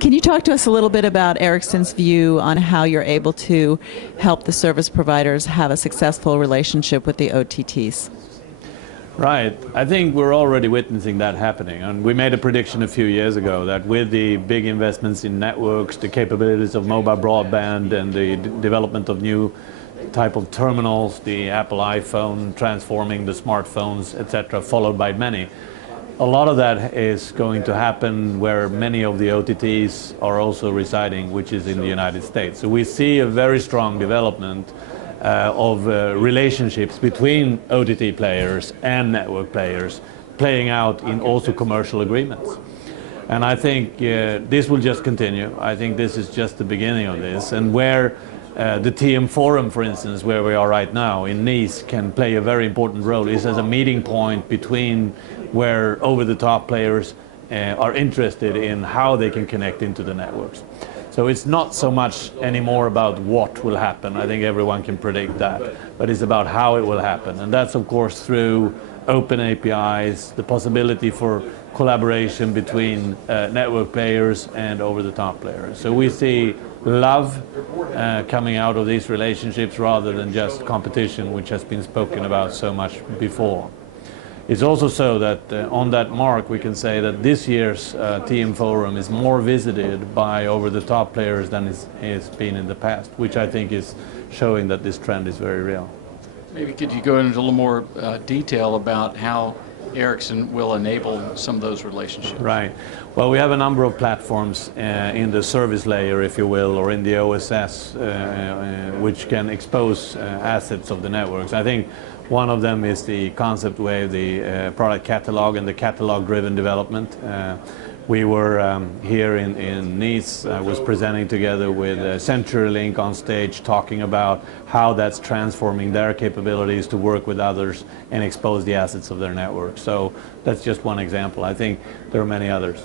Can you talk to us a little bit about Ericsson's view on how you're able to help the service providers have a successful relationship with the OTTs? Right. I think we're already witnessing that happening. And we made a prediction a few years ago that with the big investments in networks, the capabilities of mobile broadband, and the development of new type of terminals, the Apple iPhone transforming the smartphones, etc., followed by many. A lot of that is going to happen where many of the OTTs are also residing, which is in the United States. So we see a very strong development of relationships between OTT players and network players playing out in also commercial agreements. And I think this will just continue. I think this is just the beginning of this. And where the TM Forum, for instance, where we are right now in Nice, can play a very important role is as a meeting point between where over-the-top players are interested in how they can connect into the networks. So it's not so much anymore about what will happen. I think everyone can predict that. But it's about how it will happen. And that's, of course, through open APIs, the possibility for collaboration between network players and over-the-top players. So we see love coming out of these relationships rather than just competition, which has been spoken about so much before. It's also so that on that mark we can say that this year's TM Forum is more visited by over-the-top players than it's been in the past, which I think is showing that this trend is very real. Maybe could you go into a little more detail about how Ericsson will enable some of those relationships? Right. Well, we have a number of platforms in the service layer, if you will, or in the OSS, which can expose assets of the networks. I think one of them is the concept wave, the product catalog and the catalog-driven development. We were here in Nice. I was presenting together with CenturyLink on stage, talking about how that's transforming their capabilities to work with others and expose the assets of their network. So that's just one example. I think there are many others.